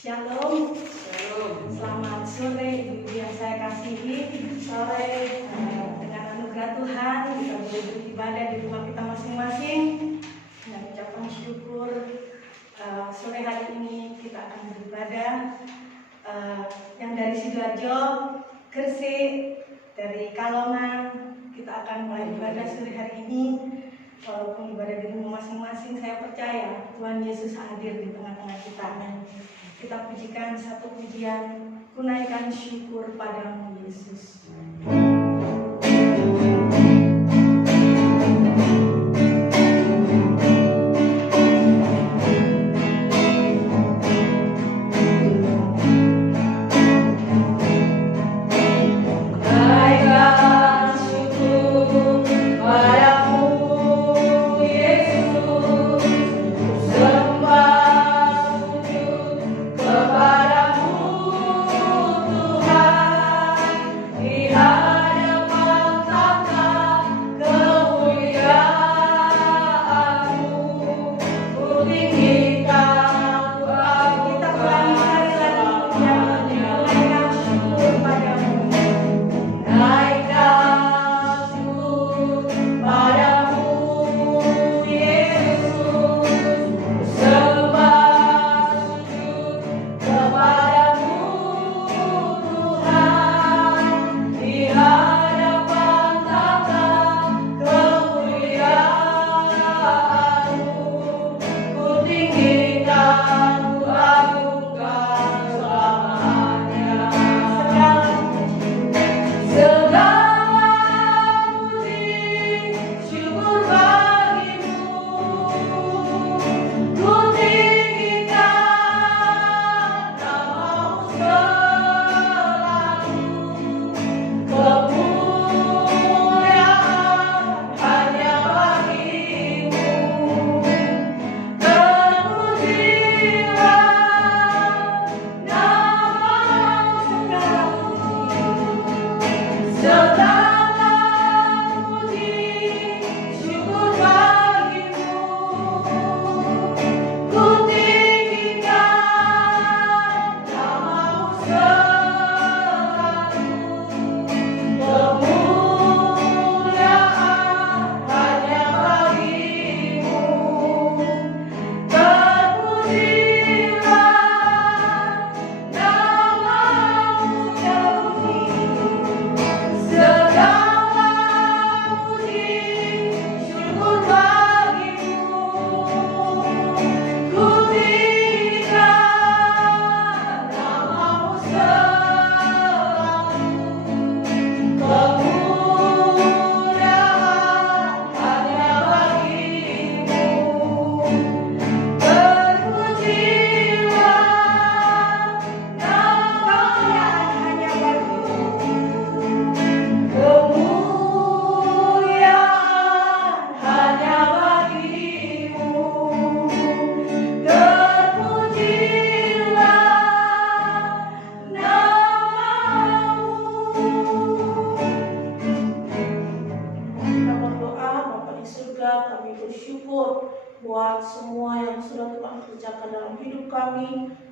Shalom. Selamat sore ibu-ibu yang saya kasihi. Sore dengan anugerah Tuhan kita boleh beribadah di rumah kita masing-masing. Dengan ucapan syukur, sore hari ini kita akan beribadah. Yang dari Sidoarjo, Gresik, dari Kalongan, kita akan mulai ibadah sore hari ini. Walaupun ibadah di rumah masing-masing, saya percaya Tuhan Yesus hadir di tengah-tengah kita. Kita pujikan satu pujian, kunaikan syukur padamu Yesus.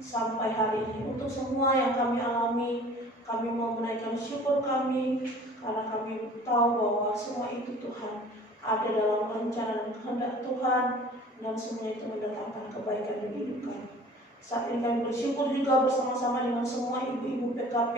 Sampai hari ini, untuk semua yang kami alami, kami mau menaikkan syukur kami karena kami tahu bahwa semua itu Tuhan ada dalam rencana dan kehendak Tuhan, dan semua itu mendatangkan kebaikan bagi hidup kami. Saat ini kami bersyukur juga bersama-sama dengan semua ibu-ibu PKP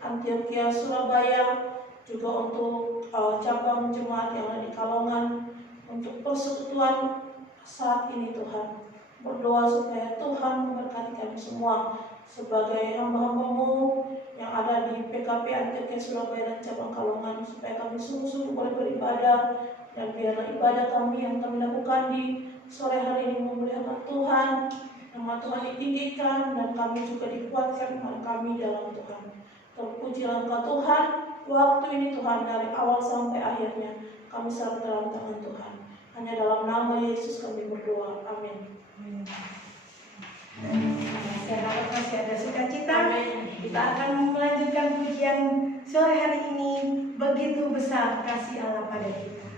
Antioquia Surabaya, juga untuk cabang jemaat yang ada di Kalongan, untuk persekutuan saat ini Tuhan. Berdoa supaya Tuhan memberkati kami semua sebagai hamba-hambamu yang ada di PKP Antioquia Surabaya dan cabang Kalongan, supaya kami sungguh-sungguh boleh beribadah, dan biarlah ibadah kami yang kami lakukan di sore hari ini memuliakan Tuhan, nama Tuhan ditinggikan, dan kami juga dikuatkan iman kami dalam Tuhan. Terpujilah Engkau Tuhan, waktu ini Tuhan dari awal sampai akhirnya kami serahkan dalam tangan Tuhan. Hanya dalam nama Yesus kami berdoa. Amin. Saya harap masih ada sukacita. Kita akan melanjutkan pujian sore hari ini. Begitu besar kasih Allah pada kita.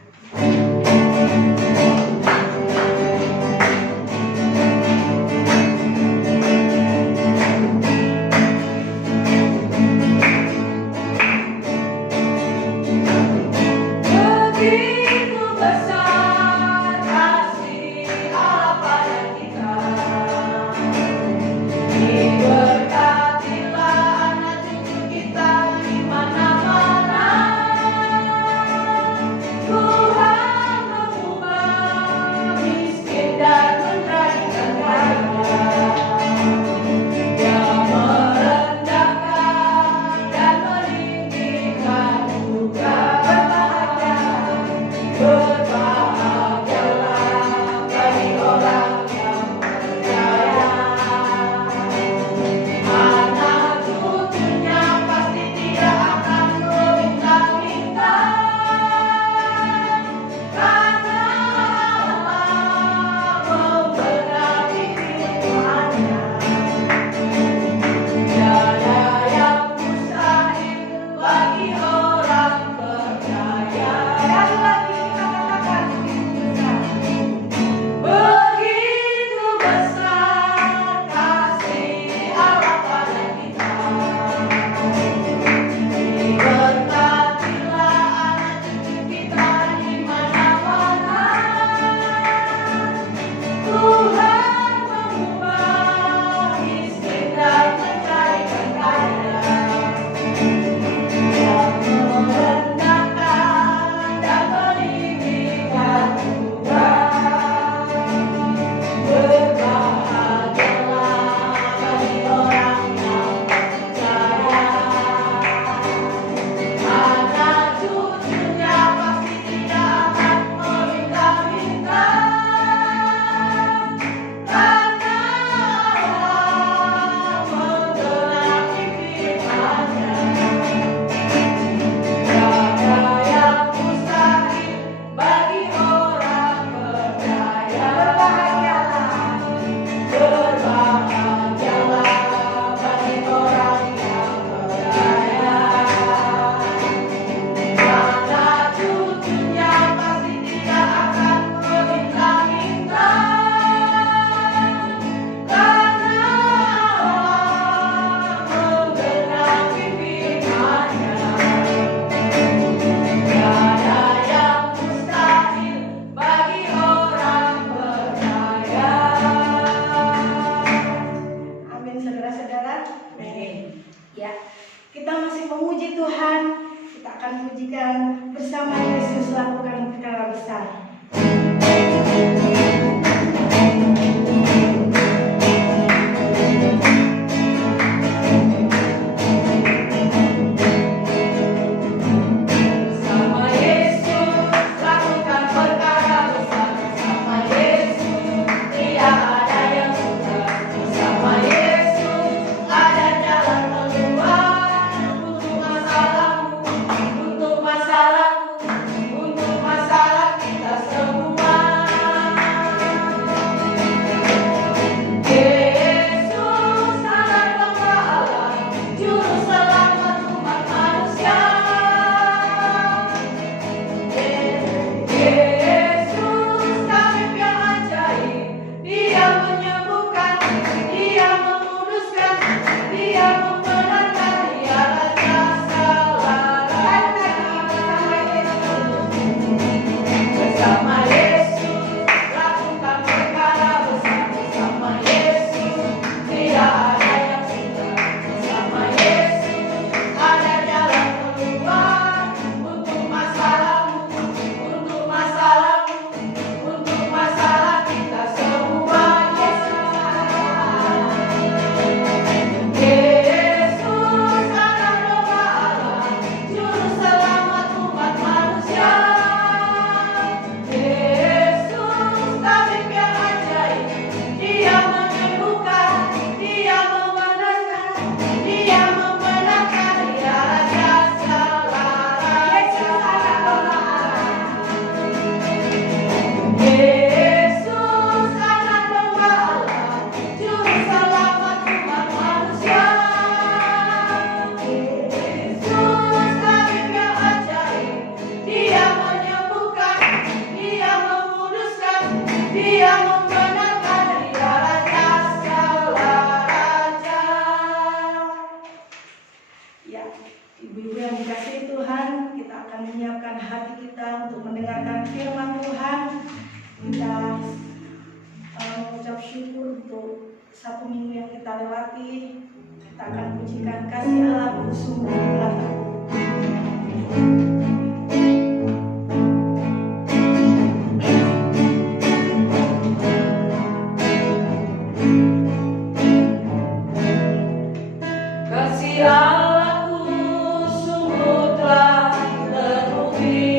Ya, kita masih memuji Tuhan. Kita akan pujikan bersama Yesus lakukan perkara besar. Ibu-ibu yang dikasihi Tuhan, kita akan menyiapkan hati kita untuk mendengarkan firman Tuhan. Kita mengucap syukur untuk satu minggu yang kita lewati. Kita akan pujikan kasih Allah sungguh belaka. Kasih Allahku sungguh telah terbukti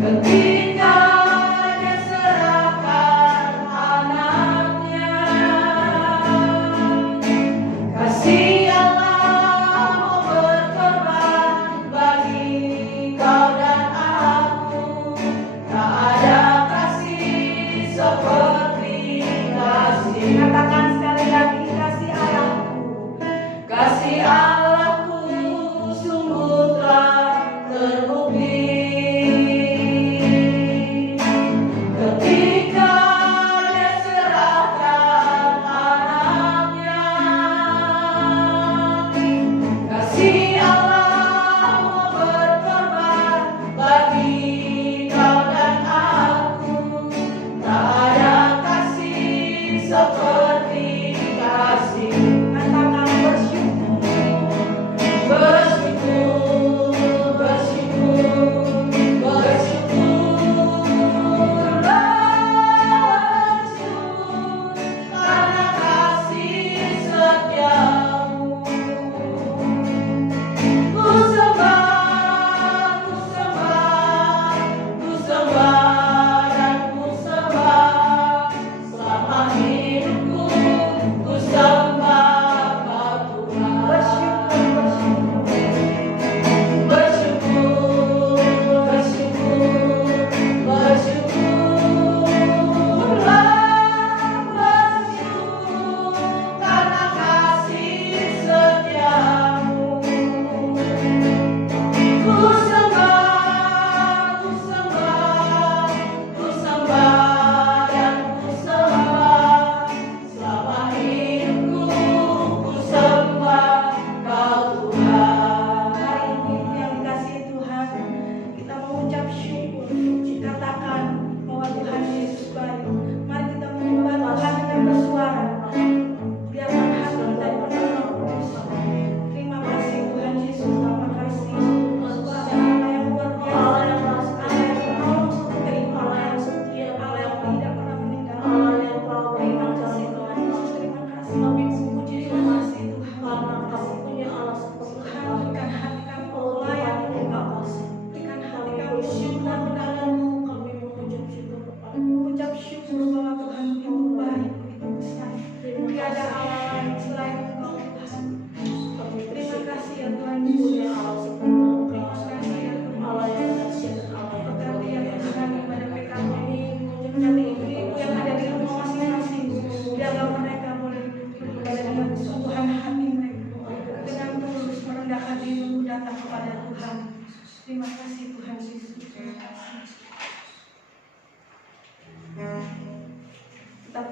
ketika Dia serahkan anaknya. Kasih Allah mau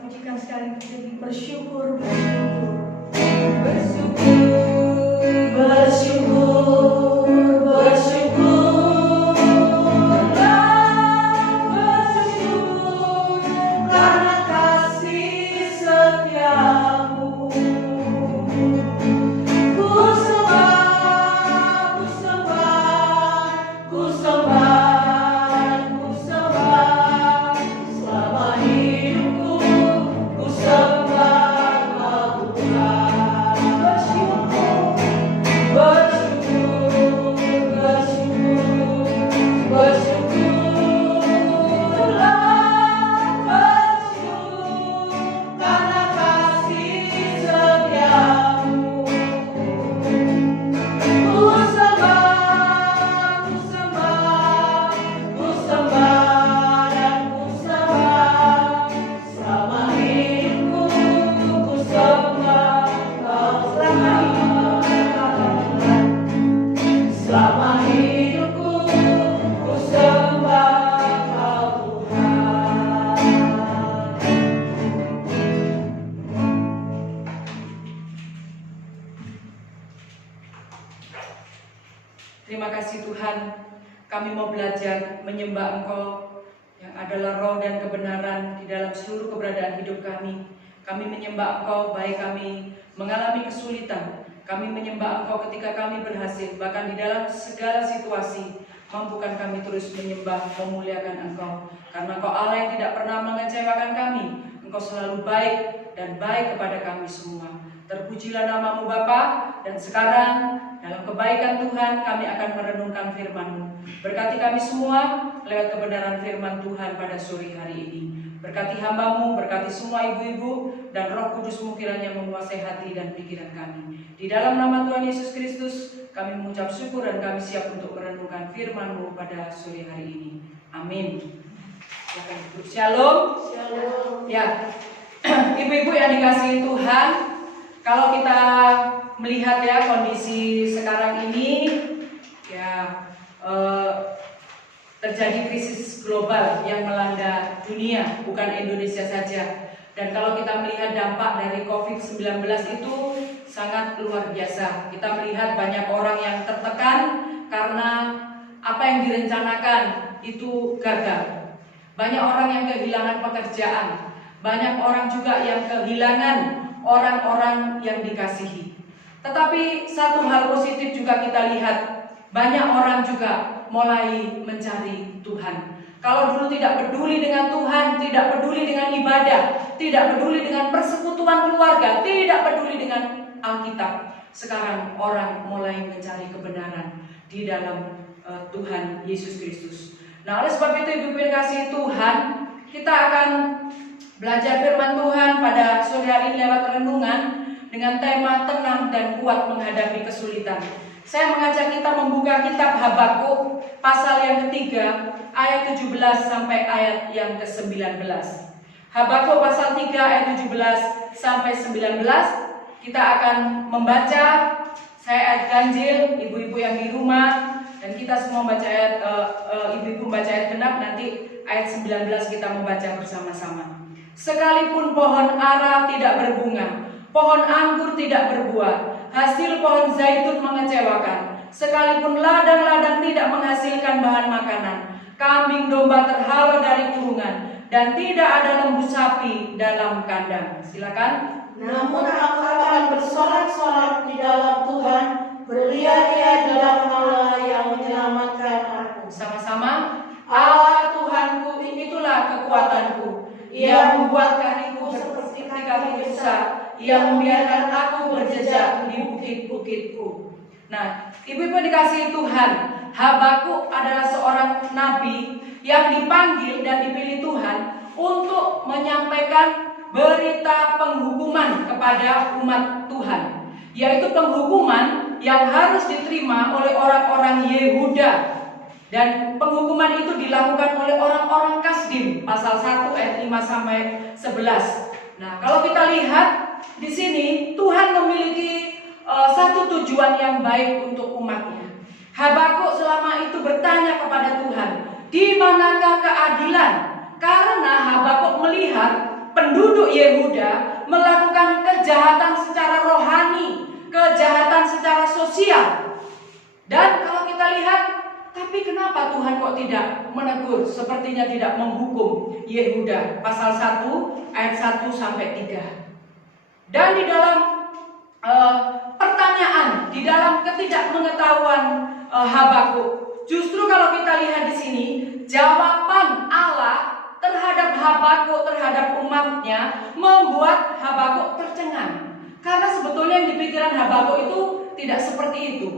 pujikan sekali lagi, bersyukur. Karena kasih setiamu. Ku sembah, selama hidupku. Ku sembah Tuhan. Terima kasih Tuhan, kami mau belajar menyembah Engkau yang adalah roh dan kebenaran di dalam seluruh keberadaan hidup kami. Kami menyembah Engkau baik kami mengalami kesulitan, kami menyembah Engkau ketika kami berhasil, bahkan di dalam segala situasi. Mampukan kami terus menyembah, memuliakan Engkau, karena Engkau Allah yang tidak pernah mengecewakan kami. Engkau selalu baik dan baik kepada kami semua. Terpujilah nama-Mu Bapa, dan sekarang dalam kebaikan Tuhan kami akan merenungkan firman-Mu. Berkati kami semua lewat kebenaran firman Tuhan pada sore hari ini. Berkati hamba-Mu, berkati semua ibu-ibu, dan Roh Kudus-Mu kiranya menguasai hati dan pikiran kami. Di dalam nama Tuhan Yesus Kristus kami mengucap syukur dan kami siap untuk merenungkan firman-Mu pada sore hari ini. Amin. Shalom. Shalom. Ya, ibu-ibu yang dikasihi Tuhan, kalau kita melihat ya kondisi sekarang ini, ya terjadi krisis global yang melanda dunia, bukan Indonesia saja. Dan kalau kita melihat dampak dari COVID-19 itu sangat luar biasa. Kita melihat banyak orang yang tertekan karena apa yang direncanakan itu gagal. Banyak orang yang kehilangan pekerjaan. Banyak orang juga yang kehilangan orang-orang yang dikasihi. Tetapi satu hal positif juga kita lihat, banyak orang juga mulai mencari Tuhan. Kalau dulu tidak peduli dengan Tuhan, tidak peduli dengan ibadah, tidak peduli dengan persekutuan keluarga, tidak peduli dengan Alkitab, sekarang orang mulai mencari kebenaran di dalam Tuhan Yesus Kristus. Nah, oleh sebab itu ibu-ibu yang kasih Tuhan, kita akan belajar firman Tuhan pada sore hari ini lewat renungan dengan tema tenang dan kuat menghadapi kesulitan. Saya mengajak kita membuka kitab Habakuk pasal yang ketiga ayat 17 sampai ayat yang ke-19. Habakuk pasal 3 ayat 17 sampai 19. Kita akan membaca, saya ayat ganjil, ibu-ibu yang di rumah, dan kita semua membaca ayat, ibu-ibu membaca ayat genap, nanti ayat 19 kita membaca bersama-sama. Sekalipun pohon ara tidak berbunga, pohon anggur tidak berbuah, hasil pohon zaitun mengecewakan, sekalipun ladang-ladang tidak menghasilkan bahan makanan, kambing domba terhalau dari kurungan, dan tidak ada lembu sapi dalam kandang. Silakan. Namun aku akan bersorak-sorak di dalam Tuhan, berliat-liat dalam Allah yang menyelamatkan aku. Sama-sama. Allah Tuhanku, itulah kekuatanku. Ia membuat kakiku seperti kaki besar. Ia membiarkan aku berjejak di bukit-bukitku. Nah, ibu-ibu dikasihi Tuhan, Habakuk adalah seorang nabi yang dipanggil dan dipilih Tuhan untuk menyampaikan berita penghukuman kepada umat Tuhan, yaitu penghukuman yang harus diterima oleh orang-orang Yehuda, dan penghukuman itu dilakukan oleh orang-orang Kasdim, pasal 1 ayat 5 sampai 11. Nah, kalau kita lihat di sini Tuhan memiliki satu tujuan yang baik untuk umatnya. Habakuk selama itu bertanya kepada Tuhan, di manakah keadilan? Karena Habakuk melihat penduduk Yehuda melakukan kejahatan secara rohani, kejahatan secara sosial. Dan kalau kita lihat, tapi kenapa Tuhan kok tidak menegur, sepertinya tidak menghukum Yehuda? Pasal 1 ayat 1 sampai 3. Dan di dalam pertanyaan, di dalam ketidakmengetahuan Habakuk, justru kalau kita lihat di sini, jawaban Allah terhadap Habakuk, terhadap umatnya, membuat Habakuk tercengang. Karena sebetulnya yang dipikiran Habakuk itu tidak seperti itu.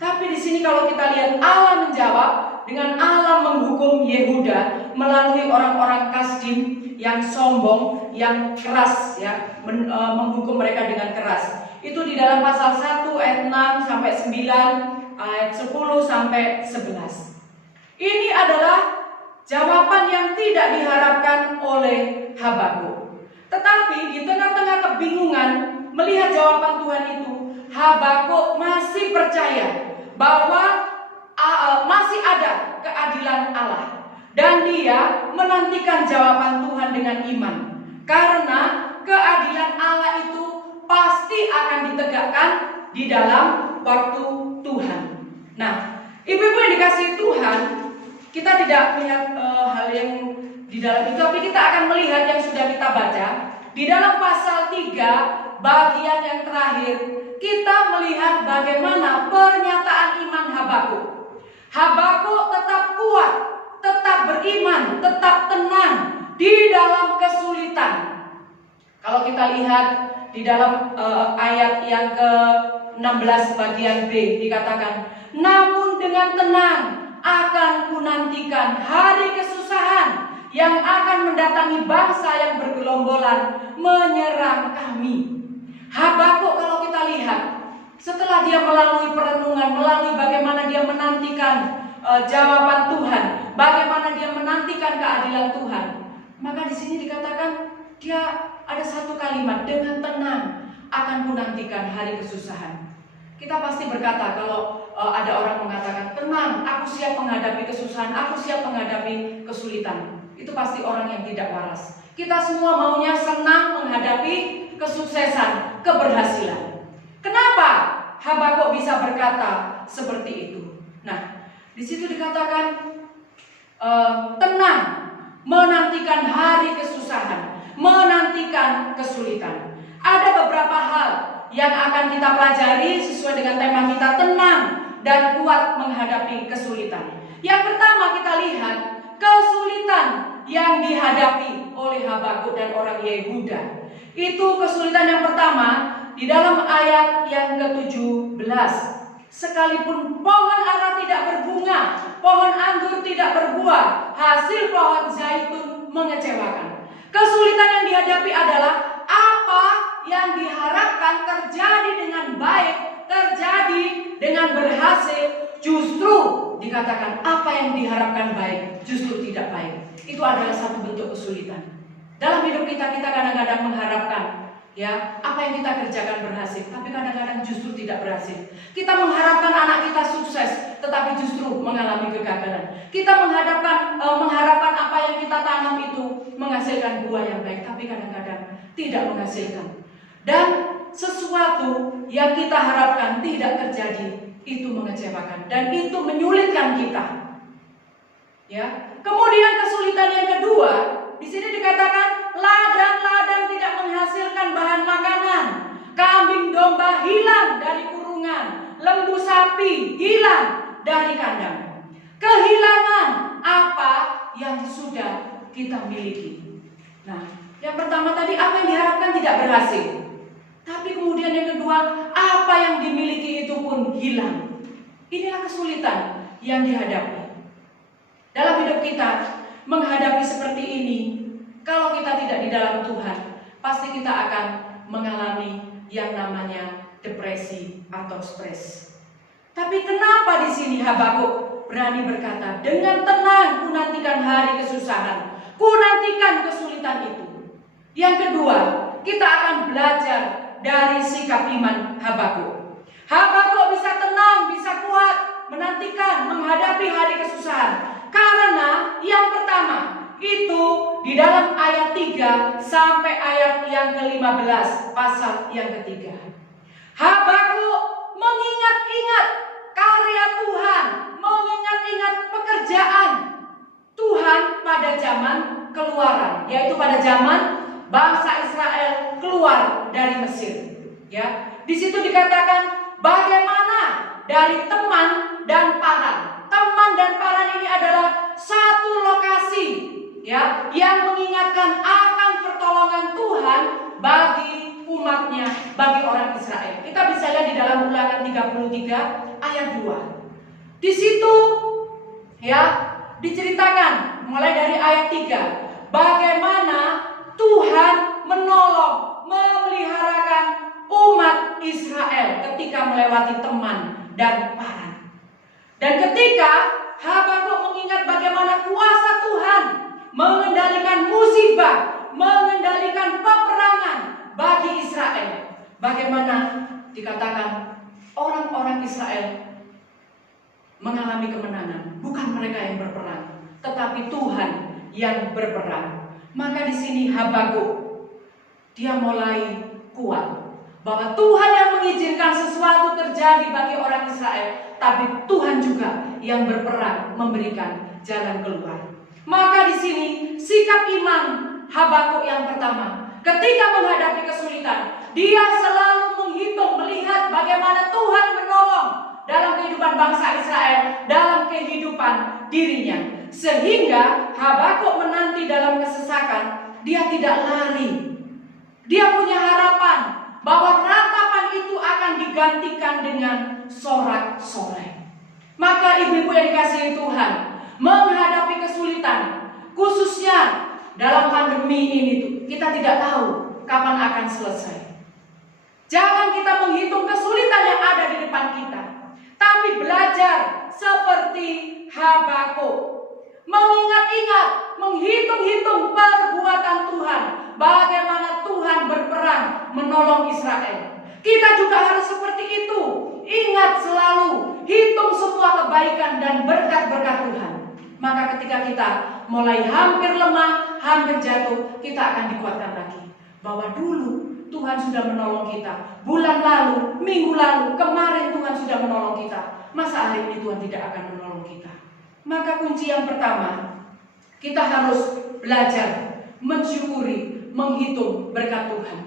Tapi di sini kalau kita lihat, Allah menjawab dengan Allah menghukum Yehuda melalui orang-orang Kasdim yang sombong, yang keras, ya, menghukum mereka dengan keras. Itu di dalam pasal 1 ayat 6 sampai 9, ayat 10 sampai 11. Ini adalah jawaban yang tidak diharapkan oleh Habakuk. Tetapi di tengah-tengah kebingungan melihat jawaban Tuhan itu, Habakuk masih percaya bahwa masih ada keadilan Allah, dan dia menantikan jawaban Tuhan dengan iman, karena keadilan Allah itu pasti akan ditegakkan di dalam waktu Tuhan. Nah, ibu-ibu yang dikasihi Tuhan, kita tidak melihat hal yang di dalam itu, tapi kita akan melihat yang sudah kita baca di dalam pasal 3 bagian yang terakhir. Kita melihat bagaimana pernyataan iman Habakuk. Habakuk tetap kuat, tetap beriman, tetap tenang di dalam kesulitan. Kalau kita lihat di dalam ayat yang ke-16 bagian B dikatakan, namun dengan tenang akan kunantikan hari kesusahan yang akan mendatangi bangsa yang bergelombolan menyerang kami. Habakuk kalau kita lihat, setelah dia melalui perenungan, melalui bagaimana dia menantikan jawaban Tuhan, bagaimana dia menantikan keadilan Tuhan, maka di sini dikatakan dia ada satu kalimat, dengan tenang akan kunantikan hari kesusahan. Kita pasti berkata kalau ada orang mengatakan tenang, aku siap menghadapi kesusahan, aku siap menghadapi kesulitan. Itu pasti orang yang tidak waras. Kita semua maunya senang menghadapi kesuksesan, keberhasilan. Kenapa Habakuk bisa berkata seperti itu? Nah, di situ dikatakan tenang, menantikan hari kesusahan, menantikan kesulitan. Ada beberapa hal yang akan kita pelajari sesuai dengan tema kita, tenang dan kuat menghadapi kesulitan. Yang pertama kita lihat kesulitan yang dihadapi oleh Habakuk dan orang Yehuda. Itu kesulitan yang pertama di dalam ayat yang ke-17. Sekalipun pohon ara tidak berbunga, pohon anggur tidak berbuah, hasil pohon zaitun mengecewakan. Kesulitan yang dihadapi adalah apa yang diharapkan terjadi dengan baik, terjadi dengan berhasil, justru dikatakan apa yang diharapkan baik justru tidak baik. Itu adalah satu bentuk kesulitan. Dalam hidup kita kadang-kadang mengharapkan apa yang kita kerjakan berhasil, tapi kadang-kadang justru tidak berhasil. Kita mengharapkan anak kita sukses, tetapi justru mengalami kegagalan. Kita mengharapkan apa yang kita tanam itu menghasilkan buah yang baik, tapi kadang-kadang tidak menghasilkan. Dan sesuatu yang kita harapkan tidak terjadi, itu mengecewakan dan itu menyulitkan kita. Kemudian kesulitan yang kedua, di sini dikatakan ladang-ladang tidak menghasilkan bahan makanan, kambing domba hilang dari kurungan, lembu sapi hilang dari kandang. Kehilangan apa yang sudah kita miliki. Nah, yang pertama tadi apa yang diharapkan tidak berhasil. Tapi kemudian yang kedua, apa yang dimiliki itu pun hilang. Inilah kesulitan yang dihadapi. Dalam hidup kita menghadapi seperti ini, kalau kita tidak di dalam Tuhan, pasti kita akan mengalami yang namanya depresi atau stres. Tapi kenapa di sini Habakuk berani berkata, dengan tenang kunantikan hari kesusahan, kunantikan kesulitan itu. Yang kedua, kita akan belajar dari sikap iman Habakuk. Habakuk bisa tenang, bisa kuat menantikan, menghadapi hari kesusahan. Karena yang pertama, itu di dalam ayat 3 sampai ayat yang ke-15 pasal yang ketiga. Habakuk mengingat-ingat karya Tuhan, mengingat-ingat pekerjaan Tuhan pada zaman keluaran, yaitu pada zaman bangsa Israel keluar dari Mesir. Ya, di situ dikatakan bagaimana dari teman dan paran. Teman dan paran ini adalah satu lokasi, ya, yang mengingatkan akan pertolongan Tuhan bagi umatnya, bagi orang Israel. Kita bisa lihat di dalam Ulangan 33 ayat 2. Di situ, ya, diceritakan mulai dari ayat 3 bagaimana Tuhan menolong, memeliharakan umat Israel ketika melewati teman dan paran. Dan ketika Habakuk mengingat bagaimana kuasa Tuhan mengendalikan musibah, mengendalikan peperangan bagi Israel, bagaimana dikatakan orang-orang Israel mengalami kemenangan, bukan mereka yang berperang, tetapi Tuhan yang berperang. Maka di sini Habakuk dia mulai kuat bahwa Tuhan yang mengizinkan sesuatu terjadi bagi orang Israel, tapi Tuhan juga yang berperang memberikan jalan keluar. Maka di sini sikap iman Habakuk yang pertama, ketika menghadapi kesulitan, dia selalu menghitung, melihat bagaimana Tuhan menolong dalam kehidupan bangsa Israel, dalam kehidupan dirinya. Sehingga Habakuk menanti dalam kesesakan, dia tidak lari. Dia punya harapan bahwa ratapan itu akan digantikan dengan sorak-sorai. Maka ibu-ibu yang dikasihi Tuhan, menghadapi kesulitan, khususnya dalam pandemi ini tuh, kita tidak tahu kapan akan selesai. Jangan kita menghitung kesulitan yang ada di depan kita, tapi belajar seperti Habakuk, mengingat-ingat, menghitung-hitung perbuatan Tuhan, bagaimana Tuhan berperang menolong Israel. Kita juga harus seperti itu. Ingat selalu, hitung semua kebaikan dan berkat-berkat Tuhan. Maka ketika kita mulai hampir lemah, hampir jatuh, kita akan dikuatkan lagi. Bahwa dulu Tuhan sudah menolong kita. Bulan lalu, minggu lalu, kemarin Tuhan sudah menolong kita. Masa hari ini Tuhan tidak akan menolong kita? Maka kunci yang pertama, kita harus belajar mensyukuri, menghitung berkat Tuhan,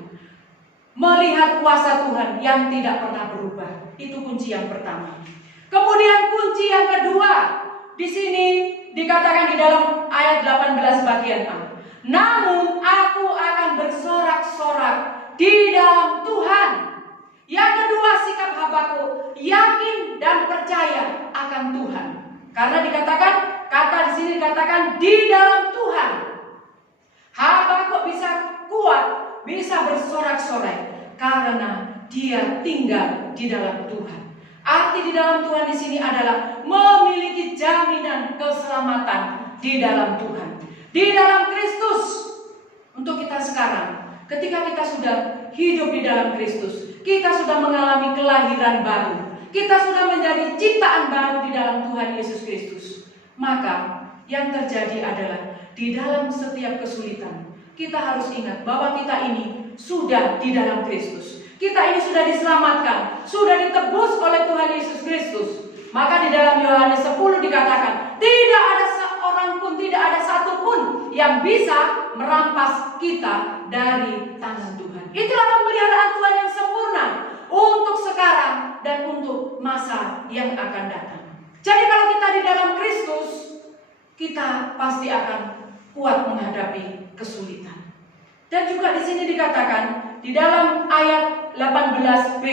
melihat kuasa Tuhan yang tidak pernah berubah. Itu kunci yang pertama. Kemudian kunci yang kedua, di sini dikatakan di dalam ayat 18 bagian A. Namun aku akan bersorak-sorak di dalam Tuhan. Yang kedua, sikap Habakuk yakin dan percaya akan Tuhan. Karena dikatakan, kata di sini dikatakan di dalam Tuhan. Habakuk bisa kuat, bisa bersorak-sorai karena dia tinggal di dalam Tuhan. Arti di dalam Tuhan di sini adalah memiliki jaminan keselamatan di dalam Tuhan, di dalam Kristus. Untuk kita sekarang, ketika kita sudah hidup di dalam Kristus, kita sudah mengalami kelahiran baru, kita sudah menjadi ciptaan baru di dalam Tuhan Yesus Kristus. Maka yang terjadi adalah di dalam setiap kesulitan, kita harus ingat bahwa kita ini sudah di dalam Kristus. Kita ini sudah diselamatkan, sudah ditebus oleh Tuhan Yesus Kristus. Maka di dalam Yohanes 10 dikatakan, tidak ada seorang pun, tidak ada satu pun yang bisa merampas kita dari tangan Tuhan. Itulah pemeliharaan Tuhan yang sempurna untuk sekarang dan untuk masa yang akan datang. Jadi kalau kita di dalam Kristus, kita pasti akan kuat menghadapi kesulitan. Dan juga di sini dikatakan di dalam ayat 18b,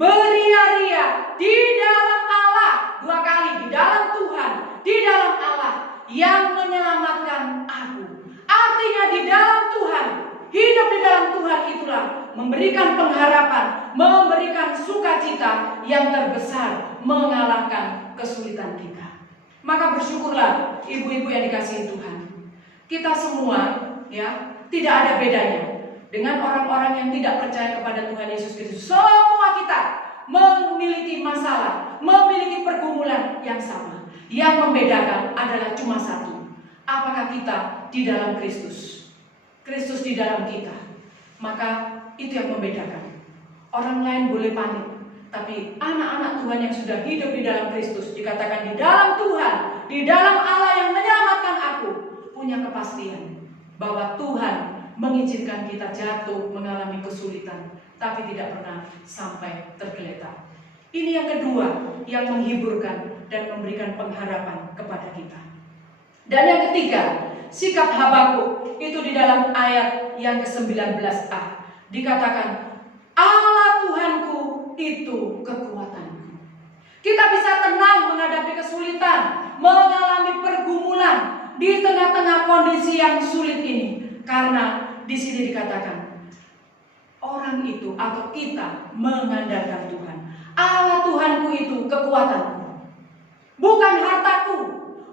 beria-ria di dalam Allah, dua kali, di dalam Tuhan, di dalam Allah yang menyelamatkan aku. Artinya di dalam Tuhan, hidup di dalam Tuhan itulah memberikan pengharapan, memberikan sukacita yang terbesar, mengalahkan kesulitan kita. Maka bersyukurlah ibu-ibu yang dikasihi Tuhan. Kita semua, ya, tidak ada bedanya dengan orang-orang yang tidak percaya kepada Tuhan Yesus Kristus. Semua kita memiliki masalah, memiliki pergumulan yang sama. Yang membedakan adalah cuma satu. Apakah kita di dalam Kristus, Kristus di dalam kita, maka itu yang membedakan. Orang lain boleh panik, tapi anak-anak Tuhan yang sudah hidup di dalam Kristus, dikatakan di dalam Tuhan, di dalam Allah yang menyelamatkan aku, punya kepastian bahwa Tuhan mengizinkan kita jatuh, mengalami kesulitan, tapi tidak pernah sampai tergeletak. Ini yang kedua yang menghiburkan dan memberikan pengharapan kepada kita. Dan yang ketiga, sikap Habakuk itu di dalam ayat yang ke-19a dikatakan, Allah Tuhanku itu kekuatanku. Kita bisa tenang menghadapi kesulitan, mengalami pergumulan di tengah-tengah kondisi yang sulit ini, karena di sini dikatakan orang itu atau kita mengandalkan Tuhan. Allah Tuhanku itu kekuatanku, bukan hartaku,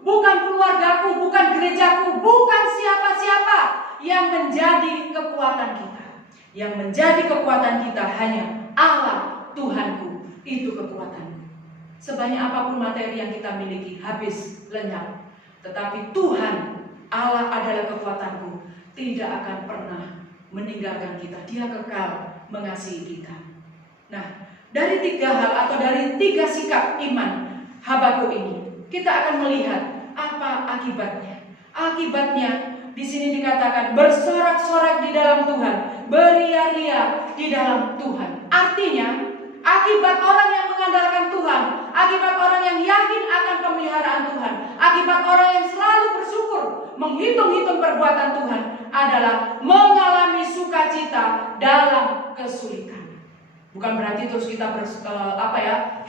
bukan keluargaku, bukan gerejaku, bukan siapa-siapa yang menjadi kekuatan kita. Yang menjadi kekuatan kita hanya Allah Tuhanku, itu kekuatanku. Sebanyak apapun materi yang kita miliki habis, lenyap, tetapi Tuhan Allah adalah kekuatanku, tidak akan pernah meninggalkan kita. Dia kekal mengasihi kita. Nah, dari tiga hal atau dari tiga sikap iman Habakuk ini, kita akan melihat apa akibatnya. Akibatnya di sini dikatakan bersorak-sorak di dalam Tuhan, beria-ria di dalam Tuhan. Artinya, akibat orang yang mengandalkan Tuhan, akibat orang yang yakin akan pemeliharaan Tuhan, akibat orang yang selalu bersyukur, menghitung-hitung perbuatan Tuhan adalah mengalami sukacita dalam kesulitan. Bukan berarti terus kita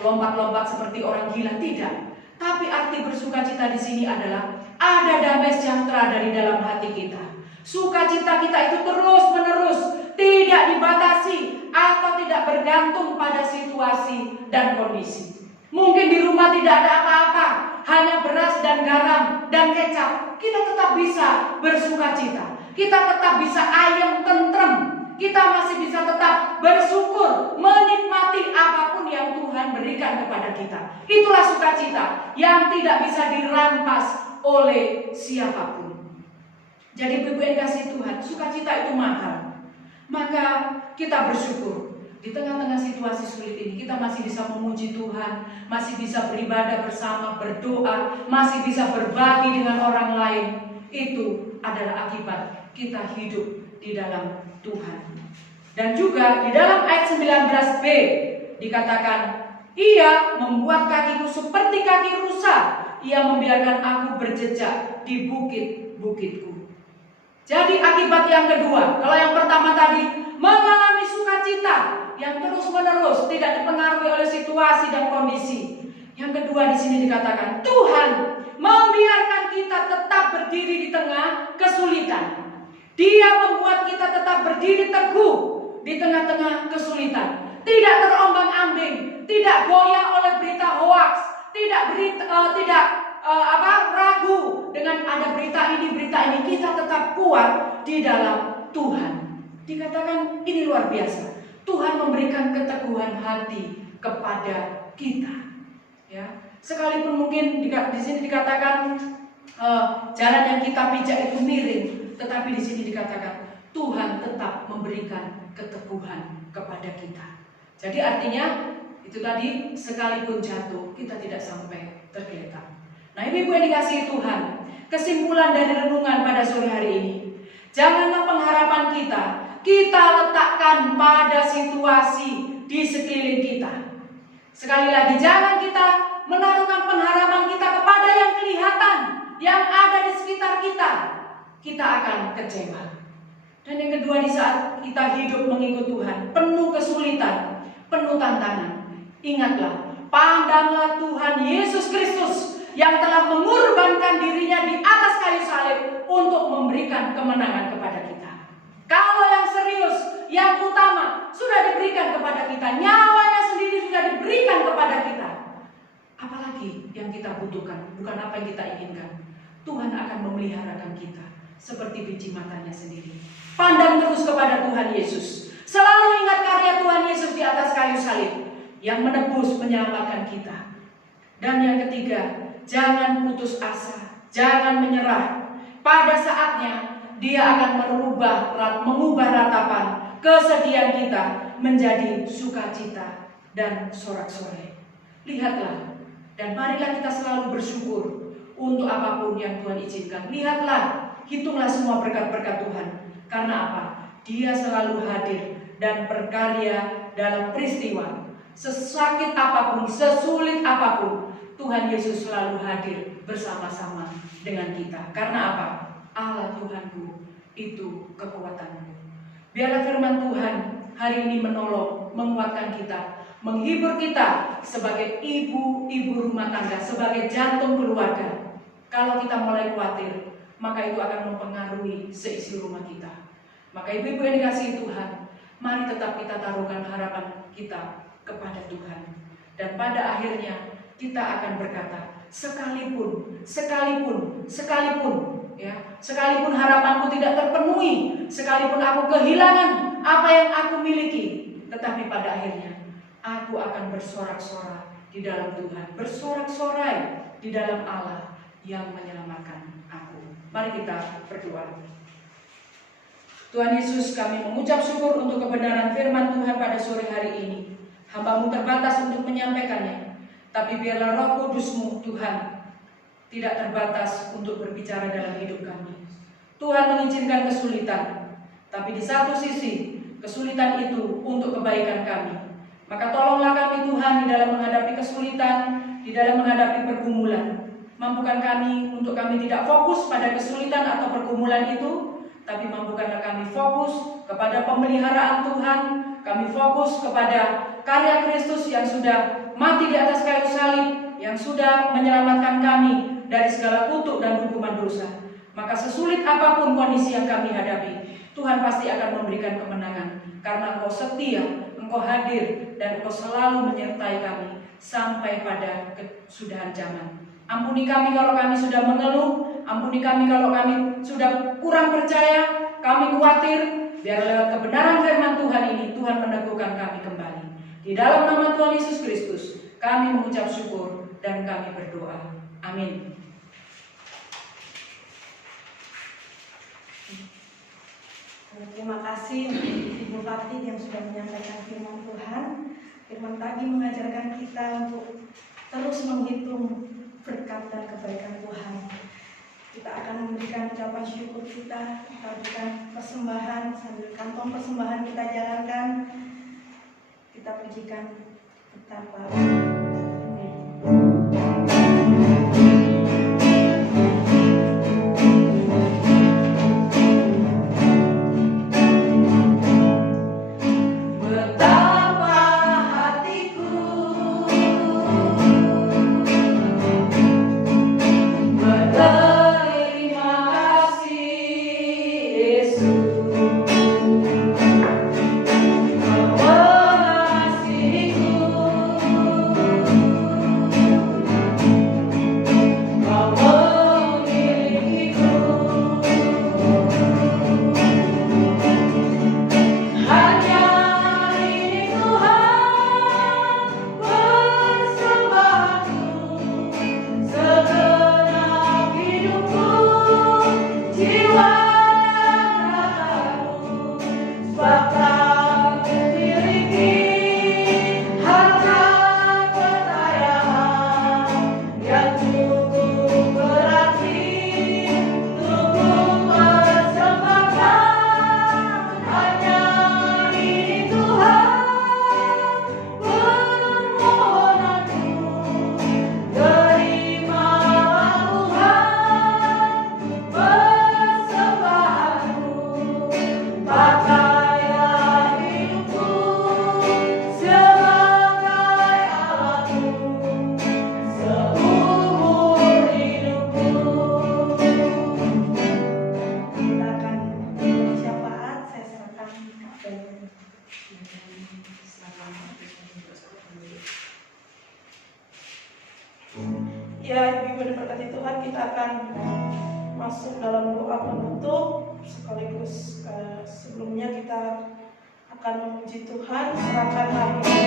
lompat-lompat seperti orang gila, tidak. Tapi arti bersukacita di sini adalah ada damai sejahtera dari dalam hati kita. Sukacita kita itu terus-menerus, tidak dibatasi atau tidak bergantung pada situasi dan kondisi. Mungkin di rumah tidak ada apa-apa, hanya beras dan garam dan kecap. Kita tetap bisa bersukacita. Kita tetap bisa ayem tentrem. Kita masih bisa tetap bersyukur, menikmati apapun yang Tuhan berikan kepada kita. Itulah sukacita yang tidak bisa dirampas oleh siapapun. Jadi Ibu yang kasih Tuhan, sukacita itu mahal. Maka kita bersyukur. Di tengah-tengah situasi sulit ini, kita masih bisa memuji Tuhan, masih bisa beribadah bersama, berdoa, masih bisa berbagi dengan orang lain. Itu adalah akibat kita hidup di dalam Tuhan. Dan juga di dalam ayat 19b dikatakan, ia membuat kakiku seperti kaki rusa, ia membiarkan aku berjejak di bukit-bukitku. Jadi akibat yang kedua, kalau yang pertama tadi mengalami sukacita yang terus-menerus tidak dipengaruhi oleh situasi dan kondisi. Yang kedua di sini dikatakan Tuhan membiarkan kita tetap berdiri di tengah kesulitan. Dia membuat kita tetap berdiri teguh di tengah-tengah kesulitan, tidak terombang-ambing, tidak goyah oleh berita hoaks, tidak ragu dengan ada berita ini. Kita tetap kuat di dalam Tuhan. Dikatakan ini luar biasa. Tuhan memberikan keteguhan hati kepada kita. Ya, sekalipun mungkin di sini dikatakan jalan yang kita pijak itu miring, tetapi di sini dikatakan Tuhan tetap memberikan keteguhan kepada kita. Jadi artinya itu tadi, sekalipun jatuh kita tidak sampai tergeletak. Nah, Ibu yang dikasihi Tuhan, kesimpulan dari renungan pada sore hari ini, janganlah pengharapan kita letakkan pada situasi di sekeliling kita. Sekali lagi, jangan kita menaruhkan pengharapan kita kepada yang kelihatan, yang ada di sekitar kita. Kita akan kecewa. Dan yang kedua, di saat kita hidup mengikut Tuhan, penuh kesulitan, penuh tantangan, ingatlah, pandanglah Tuhan Yesus Kristus yang telah mengorbankan dirinya di atas kayu salib untuk memberikan kemenangan kepada kita. Kalau yang serius, yang utama sudah diberikan kepada kita, nyawanya sendiri sudah diberikan kepada kita. Apalagi yang kita butuhkan, bukan apa yang kita inginkan. Tuhan akan memeliharakan kita seperti biji matanya sendiri. Pandang terus kepada Tuhan Yesus. Selalu ingat karya Tuhan Yesus di atas kayu salib yang menebus, menyelamatkan kita. Dan yang ketiga, jangan putus asa, jangan menyerah. pada saatnya Dia akan mengubah ratapan kesedihan kita menjadi sukacita dan sorak-sorai. Lihatlah, dan marilah kita selalu bersyukur untuk apapun yang Tuhan izinkan. Lihatlah, hitunglah semua berkat-berkat Tuhan. Karena apa? Dia selalu hadir dan berkarya dalam peristiwa. Sesakit apapun, sesulit apapun, Tuhan Yesus selalu hadir bersama-sama dengan kita. Karena apa? Allah Tuhanku itu kekuatanku. Biarlah firman Tuhan hari ini menolong, menguatkan kita, menghibur kita sebagai ibu-ibu rumah tangga, sebagai jantung keluarga. Kalau kita mulai khawatir, maka itu akan mempengaruhi seisi rumah kita. Maka ibu-ibu yang dikasihi Tuhan, mari tetap kita taruhkan harapan kita kepada Tuhan. Dan pada akhirnya kita akan berkata, sekalipun harapanku tidak terpenuhi, sekalipun aku kehilangan apa yang aku miliki, tetapi pada akhirnya aku akan bersorak-sorai di dalam Tuhan, bersorak-sorai di dalam Allah yang menyelamatkan aku. Mari kita berdoa. Tuhan Yesus, kami mengucap syukur untuk kebenaran firman Tuhan pada sore hari ini. Hamba-Mu terbatas untuk menyampaikannya, tapi biarlah Roh Kudus-Mu Tuhan tidak terbatas untuk berbicara dalam hidup kami. Tuhan mengizinkan kesulitan, tapi di satu sisi kesulitan itu untuk kebaikan kami. Maka tolonglah kami Tuhan di dalam menghadapi kesulitan, di dalam menghadapi pergumulan. Mampukan kami untuk kami tidak fokus pada kesulitan atau pergumulan itu, tapi mampukanlah kami fokus kepada pemeliharaan Tuhan. Kami fokus kepada karya Kristus yang sudah mati di atas kayu salib, yang sudah menyelamatkan kami dari segala kutuk dan hukuman dosa. Maka sesulit apapun kondisi yang kami hadapi, Tuhan pasti akan memberikan kemenangan. Karena Engkau setia, Engkau hadir, dan Engkau selalu menyertai kami sampai pada kesudahan zaman. Ampuni kami kalau kami sudah mengeluh, ampuni kami kalau kami sudah kurang percaya, kami khawatir. Biar lewat kebenaran firman Tuhan ini, Tuhan meneguhkan kami kembali. Di dalam nama Tuhan Yesus Kristus, kami mengucap syukur dan kami berdoa. Amin. Terima kasih Ibu Fatih yang sudah menyampaikan firman Tuhan. Firman tadi mengajarkan kita untuk terus menghitung berkat dan kebaikan Tuhan. Kita akan memberikan ucapan syukur kita berikan persembahan, sambil kantong persembahan kita jalankan. Kita pujikan betapa Ya, Ibu diberkati Tuhan, kita akan masuk dalam doa penutup sekaligus sebelumnya kita akan memuji Tuhan, serahkan hari ini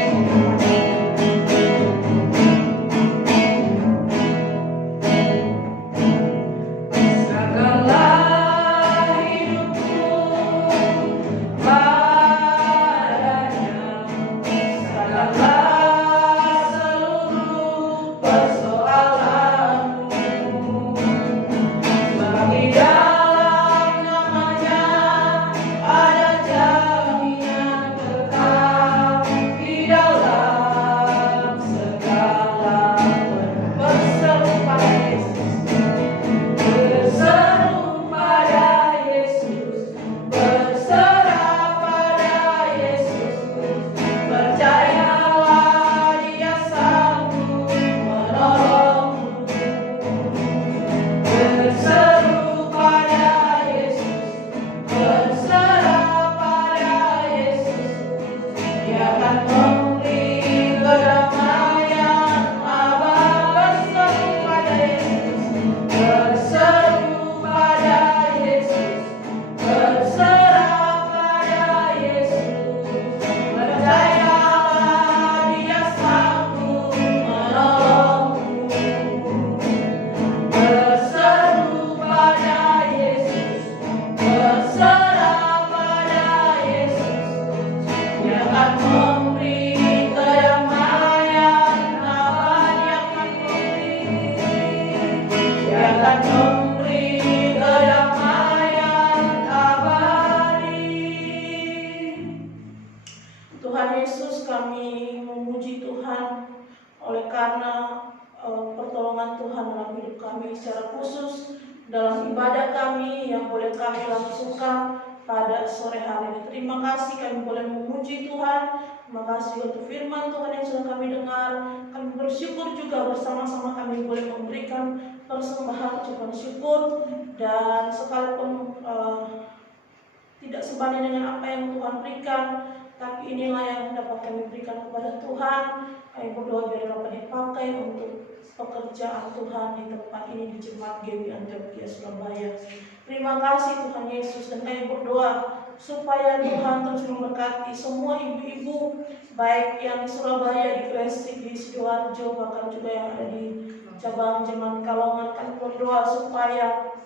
kepada akan memberi kedamaian abadi. Berseru pada Yesus, berserah pada Yesus, percayalah Dia sanggup menolongmu. Berseru pada Yesus, berserah pada Yesus, Dia akan memberi kedamaian abadi akan memberi. Dia akan memberi kedamaian abadi. Tuhan Yesus, kami memuji Tuhan oleh karena pertolongan Tuhan dalam hidup kami secara khusus dalam ibadah kami yang boleh kami langsungkan pada sore hari ini. Terima kasih kami boleh memuji Tuhan. Terima kasih untuk firman Tuhan yang sudah kami dengar. Kami bersyukur juga bersama-sama kami boleh memberikan persembahan ucapan syukur, dan sekalipun tidak sebanding dengan apa yang Tuhan berikan, tapi inilah yang dapat kami berikan kepada Tuhan. Kami berdoa biar dapat dipakai untuk pekerjaan Tuhan di tempat ini, di Jemaat GWI Antioquia Surabaya. Terima kasih Tuhan Yesus, dan kami berdoa supaya Tuhan terus memberkati semua ibu-ibu, baik yang di Surabaya, di Gresik, di Sidoarjo, bahkan juga yang ada di cabang Jemaat Kalongan. Kami berdoa supaya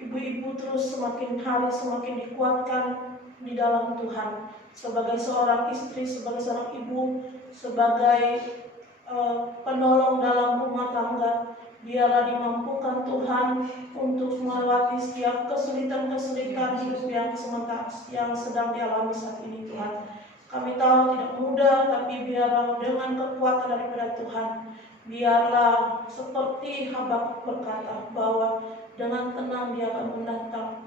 ibu-ibu terus semakin hari semakin dikuatkan di dalam Tuhan, sebagai seorang istri, sebagai seorang ibu, sebagai penolong dalam rumah tangga. Biarlah dimampukan Tuhan untuk melewati setiap kesulitan-kesulitan hidup yang sedang dialami saat ini Tuhan. Kami tahu tidak mudah, tapi biarlah dengan kekuatan daripada Tuhan, biarlah seperti Habakuk berkata bahwa dengan tenang dia akan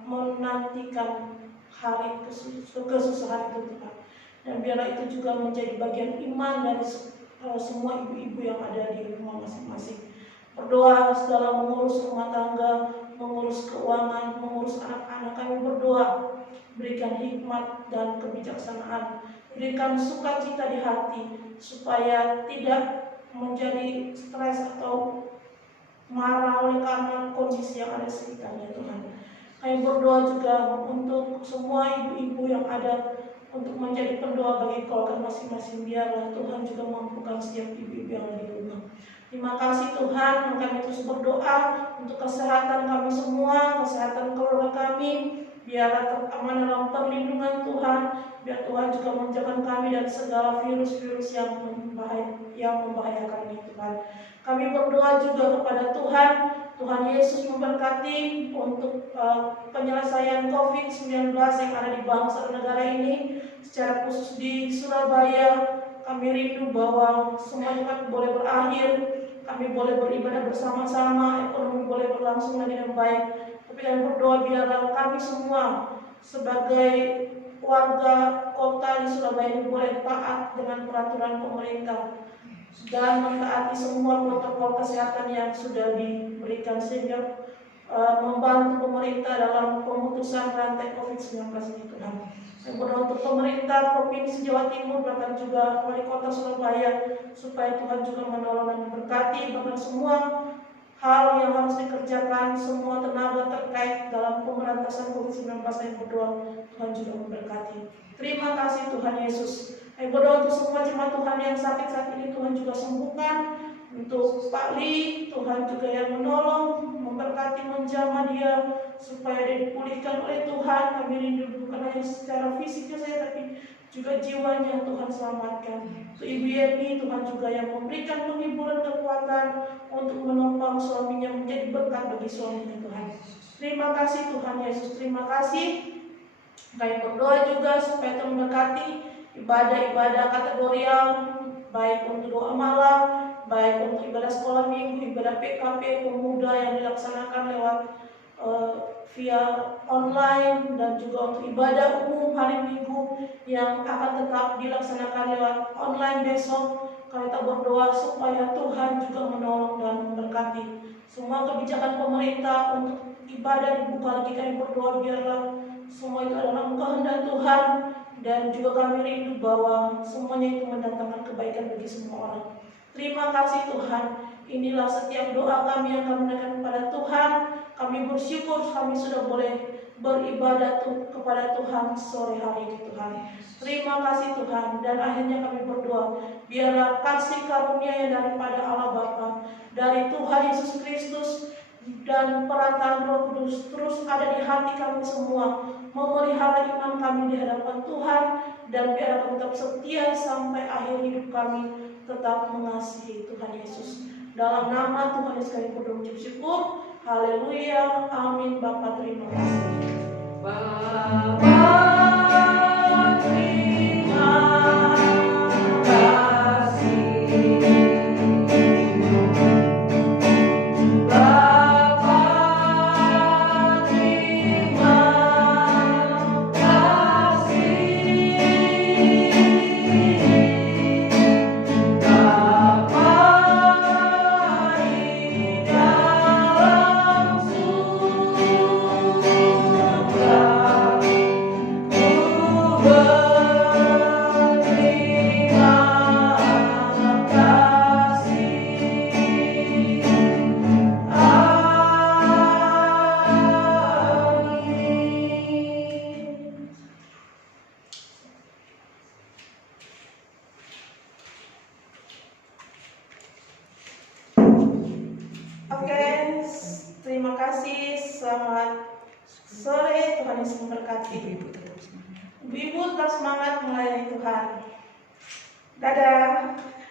menantikan hari kesusahan itu Tuhan. Dan biarlah itu juga menjadi bagian iman dari semua ibu-ibu yang ada di rumah masing-masing. Berdoa dalam mengurus rumah tangga, mengurus keuangan, mengurus anak-anak. Kami berdoa berikan hikmat dan kebijaksanaan, berikan sukacita di hati, supaya tidak menjadi stres atau marah oleh karena kondisi yang ada sekitarnya Tuhan. Kami berdoa juga untuk semua ibu-ibu yang ada, untuk menjadi pendoa bagi keluarga masing-masing. Biarlah Tuhan juga mampukan setiap ibu-ibu yang ada di rumah. Terima kasih Tuhan, kami terus berdoa untuk kesehatan kami semua, kesehatan keluarga kami. Biarlah aman dalam perlindungan Tuhan. Biar Tuhan juga menjaga kami dari segala virus-virus yang membahayakan ini Tuhan. Kami berdoa juga kepada Tuhan, Tuhan Yesus memberkati untuk penyelesaian COVID-19 yang ada di bangsa dan negara ini, secara khusus di Surabaya. Kami rindu bahwa semuanya boleh berakhir, kami boleh beribadah bersama-sama, ekonomi boleh berlangsung dengan baik. Tapi kami berdoa biarlah kami semua sebagai warga kota di Surabaya ini boleh taat dengan peraturan pemerintah dan mentaati semua protokol kesehatan yang sudah diberikan, sehingga membantu pemerintah dalam pemutusan rantai COVID-19 ini Tuhan. Saya berdoa untuk pemerintah Provinsi Jawa Timur, bahkan juga Wali Kota Surabaya, supaya Tuhan juga menolong dan memberkati bahkan semua hal yang harus dikerjakan, semua tenaga terkait dalam pemberantasan COVID-19. Saya berdoa Tuhan juga memberkati. Terima kasih Tuhan Yesus. Saya berdoa untuk semua jemaat Tuhan yang sakit saat ini, Tuhan juga sembuhkan. Untuk Pak Li, Tuhan juga yang menolong, memberkati, menjamah dia supaya dia dipulihkan oleh Tuhan. Kami rindu bukan hanya secara fisiknya saya, tapi juga jiwanya Tuhan selamatkan. Untuk Ibu Yeni, Tuhan juga yang memberikan penghiburan kekuatan untuk menopang suaminya, menjadi berkat bagi suaminya Tuhan. Terima kasih Tuhan Yesus, terima kasih. Kami berdoa juga supaya Tuhan memberkati ibadah-ibadah kategorial, baik untuk doa malam, baik untuk ibadah sekolah minggu, ibadah PKP pemuda yang dilaksanakan lewat via online, dan juga untuk ibadah umum hari Minggu yang akan tetap dilaksanakan lewat online besok. Kami tak berdoa supaya Tuhan juga menolong dan memberkati semua kebijakan pemerintah untuk ibadah dibuka lagi. Kami berdoa biarlah semua itu adalah kehendak Tuhan, dan juga kami rindu bahwa semuanya itu mendatangkan kebaikan bagi semua orang. Terima kasih Tuhan, inilah setiap doa kami yang kami naikkan kepada Tuhan. Kami bersyukur kami sudah boleh beribadah kepada Tuhan sore hari ini Tuhan. Terima kasih Tuhan, dan akhirnya kami berdoa, biarlah kasih karunia yang daripada Allah Bapa, dari Tuhan Yesus Kristus, dan perantaraan Roh Kudus terus ada di hati kami semua, memelihara iman kami di hadapan Tuhan, dan biarlah kami tetap setia sampai akhir hidup kami, tetap mengasihi Tuhan Yesus. Dalam nama Tuhan Yesus kami berdoa mengucap syukur. Haleluya, amin. Bapa terima kasih. Bapa terima kasih. Bapa terima kasih. Bapa di dalam surga, ku berterima kasih. Amin. Oke, terima kasih. Selamat sore, Tuhan Yesus memberkati. Ibu tetap semangat melayani Tuhan. Dadah.